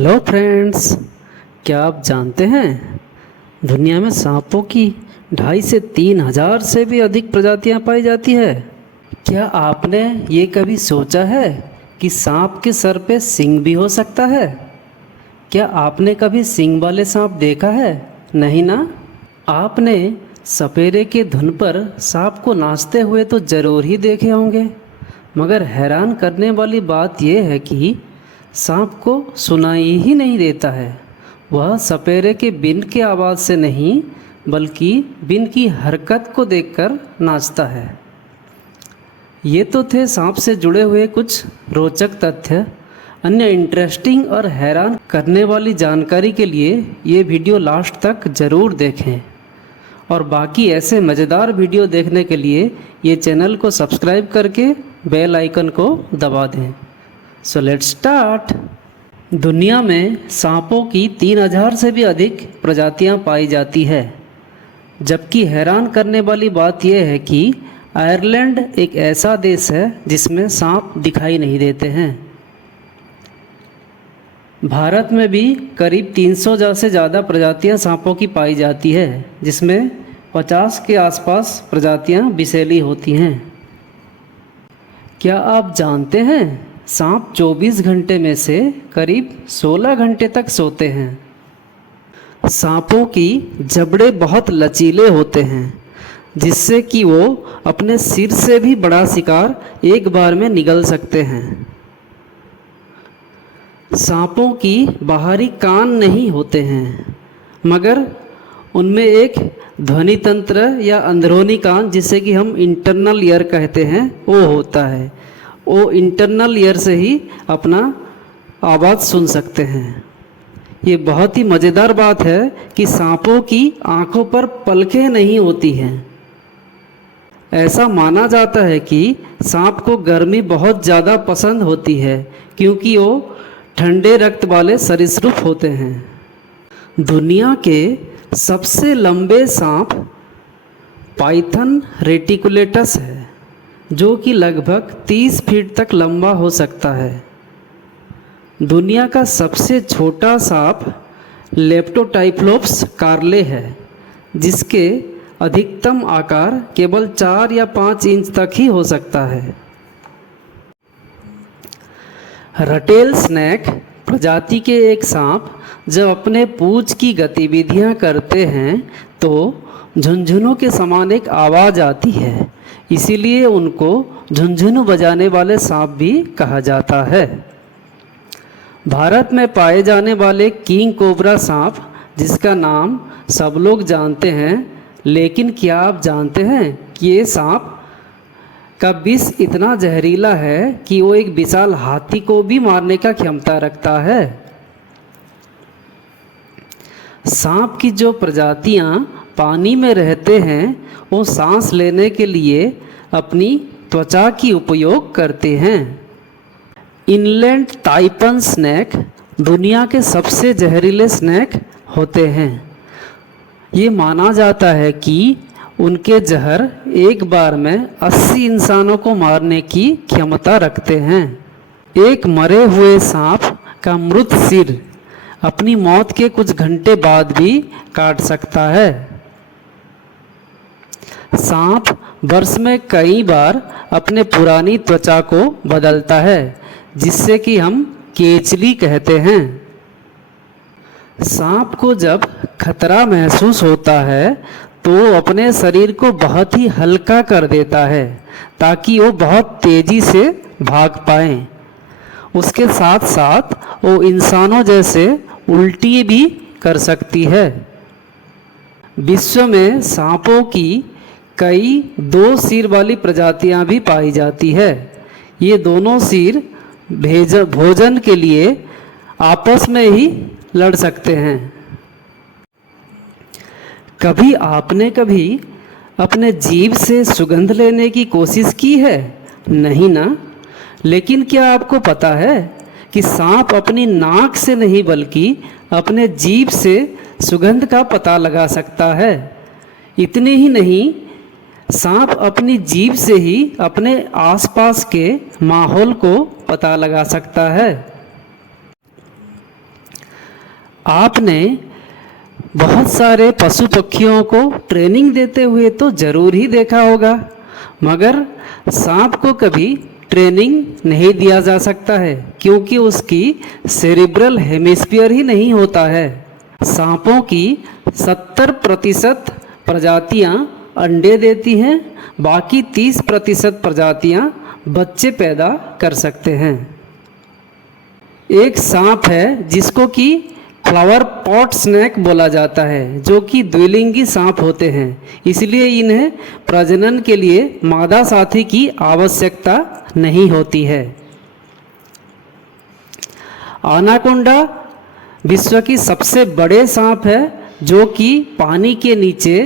Hello friends, क्या आप जानते हैं दुनिया में सांपों की 2,500 से 3,000 से भी अधिक प्रजातियां पाई जाती है। क्या आपने ये कभी सोचा है कि सांप के सर पे सींग भी हो सकता है? क्या आपने कभी सींग वाले सांप देखा है? नहीं ना। आपने सपेरे के धुन पर सांप को नाचते हुए तो ज़रूर ही देखे होंगे, मगर हैरान करने वाली बात यह है कि सांप को सुनाई ही नहीं देता है। वह सपेरे के बिन के आवाज़ से नहीं, बल्कि बिन की हरकत को देखकर नाचता है। ये तो थे सांप से जुड़े हुए कुछ रोचक तथ्य। अन्य इंटरेस्टिंग और हैरान करने वाली जानकारी के लिए ये वीडियो लास्ट तक ज़रूर देखें, और बाकी ऐसे मज़ेदार वीडियो देखने के लिए ये चैनल को सब्सक्राइब करके बेल आइकन को दबा दें। So let's start. दुनिया में सांपों की 3,000 से भी अधिक प्रजातियां पाई जाती है, जबकि हैरान करने वाली बात यह है कि आयरलैंड एक ऐसा देश है जिसमें सांप दिखाई नहीं देते हैं। भारत में भी करीब 300 से ज़्यादा प्रजातियां सांपों की पाई जाती है, जिसमें 50 के आसपास प्रजातियां विषैली होती हैं। क्या आप जानते हैं सांप 24 घंटे में से करीब 16 घंटे तक सोते हैं। सांपों की जबड़े बहुत लचीले होते हैं, जिससे कि वो अपने सिर से भी बड़ा शिकार एक बार में निगल सकते हैं। सांपों की बाहरी कान नहीं होते हैं, मगर उनमें एक ध्वनि तंत्र या अंदरूनी कान, जिसे कि हम इंटरनल ईयर कहते हैं, वो होता है। वो इंटरनल ईयर से ही अपना आवाज़ सुन सकते हैं। ये बहुत ही मज़ेदार बात है कि सांपों की आँखों पर पलकें नहीं होती हैं। ऐसा माना जाता है कि सांप को गर्मी बहुत ज़्यादा पसंद होती है, क्योंकि वो ठंडे रक्त वाले सरीसृप होते हैं। दुनिया के सबसे लंबे सांप पाइथन रेटिकुलेटस है, जो कि लगभग 30 फीट तक लंबा हो सकता है। दुनिया का सबसे छोटा सांप लेप्टोटाइफ्लोप्स कार्ले है, जिसके अधिकतम आकार केवल 4 या 5 इंच तक ही हो सकता है। रटेल स्नेक प्रजाति के एक सांप जब अपने पूंछ की गतिविधियां करते हैं तो झुनझुनों के समान एक आवाज़ आती है, इसीलिए उनको झुनझुनू बजाने वाले सांप भी कहा जाता है। भारत में पाए जाने वाले किंग कोबरा सांप, जिसका नाम सब लोग जानते हैं, लेकिन क्या आप जानते हैं कि ये सांप का विष इतना जहरीला है कि वो एक विशाल हाथी को भी मारने का क्षमता रखता है। सांप की जो प्रजातियां पानी में रहते हैं, वो सांस लेने के लिए अपनी त्वचा की उपयोग करते हैं। इनलैंड ताइपन स्नेक दुनिया के सबसे जहरीले स्नेक होते हैं। ये माना जाता है कि उनके जहर एक बार में 80 इंसानों को मारने की क्षमता रखते हैं। एक मरे हुए सांप का मृत सिर अपनी मौत के कुछ घंटे बाद भी काट सकता है। सांप वर्ष में कई बार अपने पुरानी त्वचा को बदलता है, जिससे कि हम केचली कहते हैं। सांप को जब खतरा महसूस होता है तो अपने शरीर को बहुत ही हल्का कर देता है, ताकि वो बहुत तेज़ी से भाग पाए। उसके साथ साथ वो इंसानों जैसे उल्टी भी कर सकती है। विश्व में सांपों की कई 2 सिर वाली प्रजातियां भी पाई जाती है। ये दोनों सिर भोजन के लिए आपस में ही लड़ सकते हैं। कभी आपने अपने जीभ से सुगंध लेने की कोशिश की है? नहीं ना। लेकिन क्या आपको पता है कि सांप अपनी नाक से नहीं, बल्कि अपने जीभ से सुगंध का पता लगा सकता है। इतने ही नहीं, सांप अपनी जीभ से ही अपने आसपास के माहौल को पता लगा सकता है। आपने बहुत सारे पशु पक्षियों को ट्रेनिंग देते हुए तो ज़रूर ही देखा होगा, मगर सांप को कभी ट्रेनिंग नहीं दिया जा सकता है क्योंकि उसकी सेरिब्रल हेमिस्फीयर ही नहीं होता है। सांपों की 70% प्रजातियां अंडे देती हैं, बाकी 30% प्रजातियां बच्चे पैदा कर सकते हैं। एक सांप है जिसको कि फ्लावर पॉट स्नेक बोला जाता है, जो कि द्विलिंगी सांप होते हैं, इसलिए इन्हें प्रजनन के लिए मादा साथी की आवश्यकता नहीं होती है। एनाकोंडा विश्व की सबसे बड़े सांप है जो कि पानी के नीचे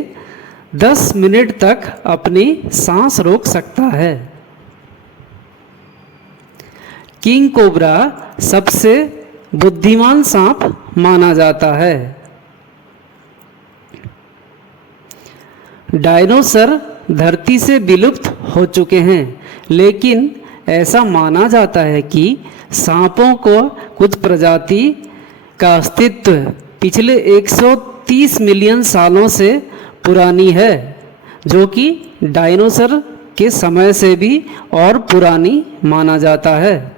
10 मिनट तक अपनी सांस रोक सकता है। किंग कोबरा सबसे बुद्धिमान सांप माना जाता है। डायनासोर धरती से विलुप्त हो चुके हैं, लेकिन ऐसा माना जाता है कि सांपों को कुछ प्रजाति का अस्तित्व पिछले 130 मिलियन सालों से पुरानी है, जो कि डायनासोर के समय से भी और पुरानी माना जाता है।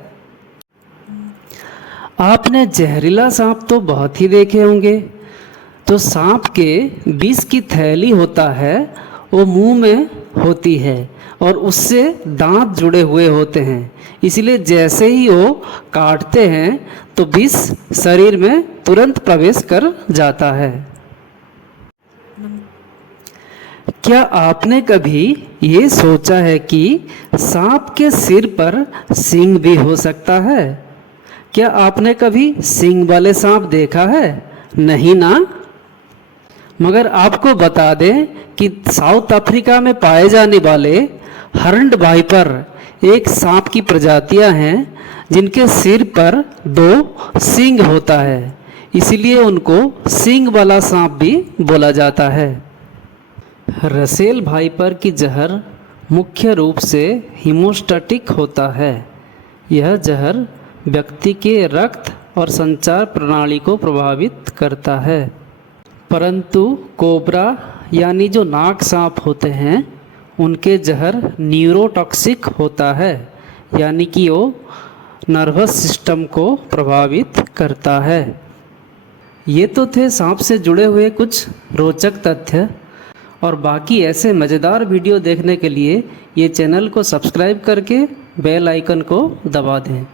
आपने जहरीला सांप तो बहुत ही देखे होंगे। तो सांप के विष की थैली होता है, वो मुंह में होती है और उससे दांत जुड़े हुए होते हैं, इसलिए जैसे ही वो काटते हैं तो विष शरीर में तुरंत प्रवेश कर जाता है। क्या आपने कभी ये सोचा है कि सांप के सिर पर सींग भी हो सकता है? क्या आपने कभी सींग वाले सांप देखा है? नहीं ना। मगर आपको बता दें कि साउथ अफ्रीका में पाए जाने वाले हर्न्ड वाइपर एक सांप की प्रजातियां हैं जिनके सिर पर 2 सींग होता है, इसलिए उनको सींग वाला सांप भी बोला जाता है। रसेल वाइपर की जहर मुख्य रूप से हीमोस्टैटिक होता है। यह जहर व्यक्ति के रक्त और संचार प्रणाली को प्रभावित करता है, परंतु कोबरा यानी जो नाग सांप होते हैं उनके जहर न्यूरोटॉक्सिक होता है, यानी कि वो नर्वस सिस्टम को प्रभावित करता है। ये तो थे सांप से जुड़े हुए कुछ रोचक तथ्य, और बाकी ऐसे मज़ेदार वीडियो देखने के लिए ये चैनल को सब्सक्राइब करके बेल आइकन को दबा दें।